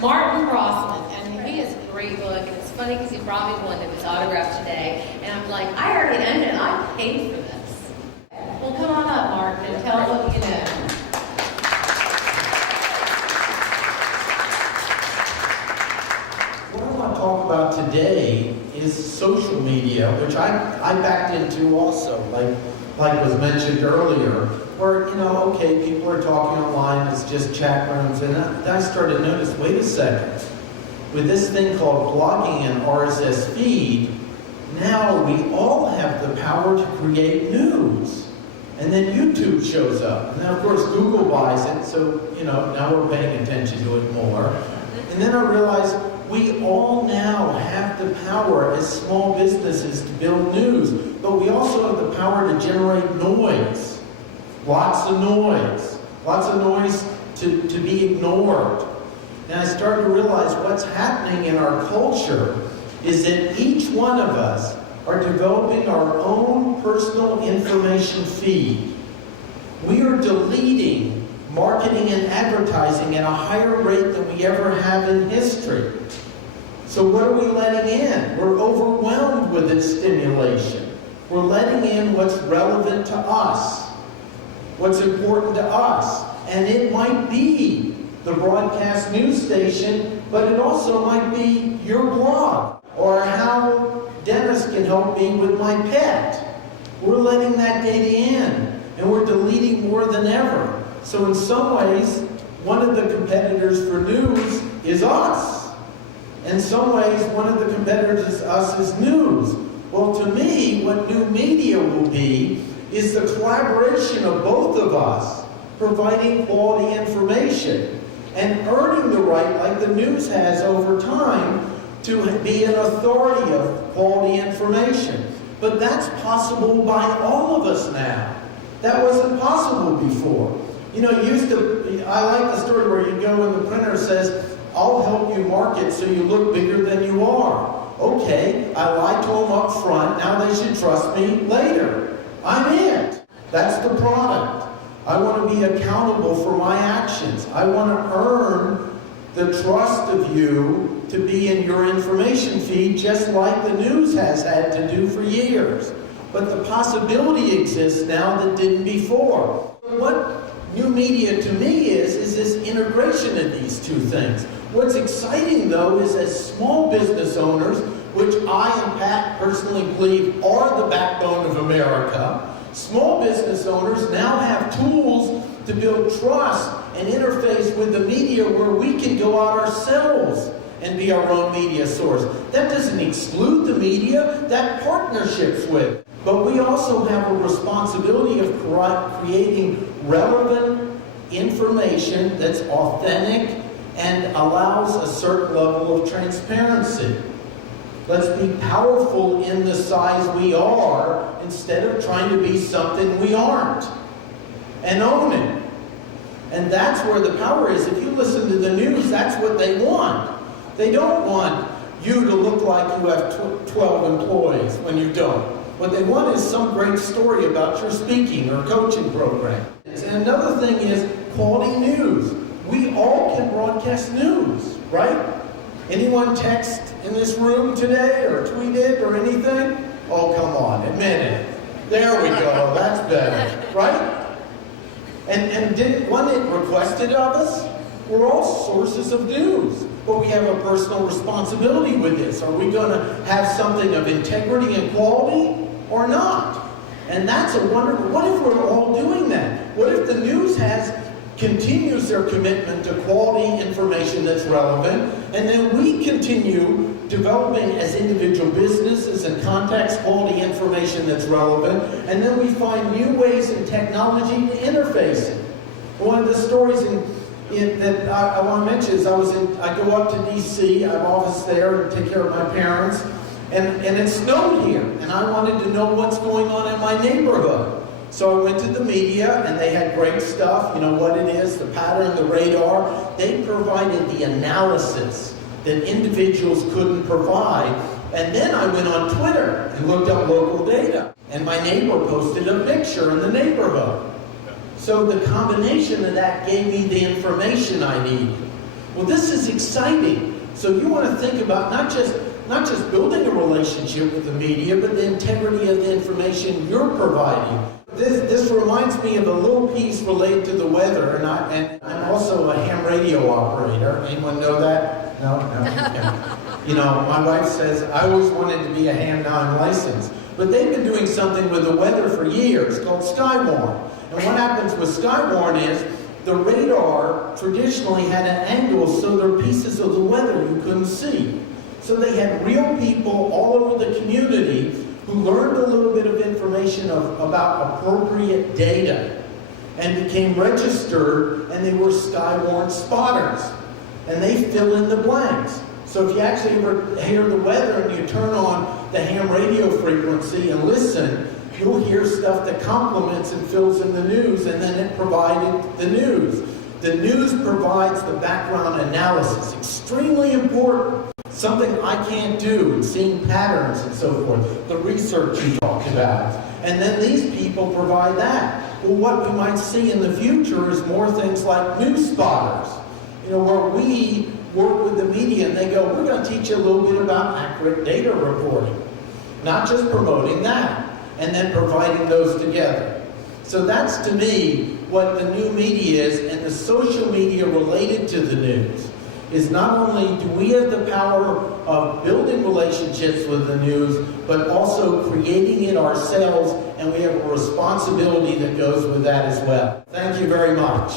Martin Brossman, and he has a great book, and it's funny because he brought me one that was autographed today, and I'm like, I already own it, I paid for this. Well, come on up, Martin, and tell them what you know. What I want to talk about today is social media, which I backed into also, like was mentioned earlier, where, okay, people are talking online, it's just chat rooms, and I started to notice, wait a second, with this thing called blogging and RSS feed, now we all have the power to create news. And then YouTube shows up. And then, of course, Google buys it, so, now we're paying attention to it more. And then I realized we all now have the power as small businesses to build news, but we also have the power to generate noise. Lots of noise to be ignored. And I started to realize what's happening in our culture is that each one of us are developing our own personal information feed. We are deleting marketing and advertising at a higher rate than we ever have in history. So what are we letting in? We're overwhelmed with its stimulation. We're letting in what's relevant to us, what's important to us. And it might be the broadcast news station, but it also might be your blog, or how Dennis can help me with my pet. We're letting that data in, and we're deleting more than ever. So in some ways, one of the competitors for news is us. In some ways, one of the competitors is us is news. Well, to me, what new media will be is the collaboration of both of us providing quality information and earning the right, like the news has over time, to be an authority of quality information. But that's possible by all of us now. That wasn't possible before. I like the story where you go and the printer says, I'll help you market so you look bigger than you are. Okay, I lied to them up front, now they should trust me later. I'm it. That's the product. I want to be accountable for my actions. I want to earn the trust of you to be in your information feed, just like the news has had to do for years. But the possibility exists now that didn't before. What new media to me is this integration of these two things. What's exciting, though, is as small business owners, which I and Pat personally believe are the backbone of America, small business owners now have tools to build trust and interface with the media where we can go out ourselves and be our own media source. That doesn't exclude the media, that partnerships with. But we also have a responsibility of creating relevant information that's authentic and allows a certain level of transparency. Let's be powerful in the size we are instead of trying to be something we aren't. And own it. And that's where the power is. If you listen to the news, that's what they want. They don't want you to look like you have 12 employees when you don't. What they want is some great story about your speaking or coaching program. And another thing is quality news. We all can broadcast news, right? Anyone text in this room today or tweeted or anything? Oh, come on, admit it. There we go, that's better, right? And wasn't it requested of us? We're all sources of news, but we have a personal responsibility with this. Are we going to have something of integrity and quality or not? And that's a wonderful, what if we're all doing that? What if the news continues their commitment to quality information that's relevant, and then we continue developing as individual businesses and contacts quality information that's relevant, and then we find new ways in technology to interface it. One of the stories that I want to mention is I go up to D.C., I have office there and take care of my parents, and it snowed here, and I wanted to know what's going on in my neighborhood. So I went to the media, and they had great stuff, what it is, the pattern, the radar. They provided the analysis that individuals couldn't provide. And then I went on Twitter and looked up local data. And my neighbor posted a picture in the neighborhood. So the combination of that gave me the information I needed. Well, this is exciting. So you want to think about not just building a relationship with the media, but the integrity of the information you're providing. This reminds me of a little piece related to the weather, and I'm also a ham radio operator. Anyone know that? No? Okay. You know, my wife says, I always wanted to be a ham non-licensed. But they've been doing something with the weather for years called Skywarn. And what happens with Skywarn is the radar traditionally had an angle so there were pieces of the weather you couldn't see. So they had real people all over the community who learned a little bit of information about appropriate data and became registered, and they were Skywarn spotters. And they fill in the blanks. So if you actually hear the weather and you turn on the ham radio frequency and listen, you'll hear stuff that complements and fills in the news, and then it provided the news. The news provides the background analysis, extremely important. Something I can't do, and seeing patterns and so forth. The research you talked about. And then these people provide that. Well, what we might see in the future is more things like news spotters. You know, where we work with the media and they go, we're going to teach you a little bit about accurate data reporting. Not just promoting that, and then providing those together. So that's, to me, what the new media is, and the social media related to the news. Is not only do we have the power of building relationships with the news, but also creating it ourselves, and we have a responsibility that goes with that as well. Thank you very much.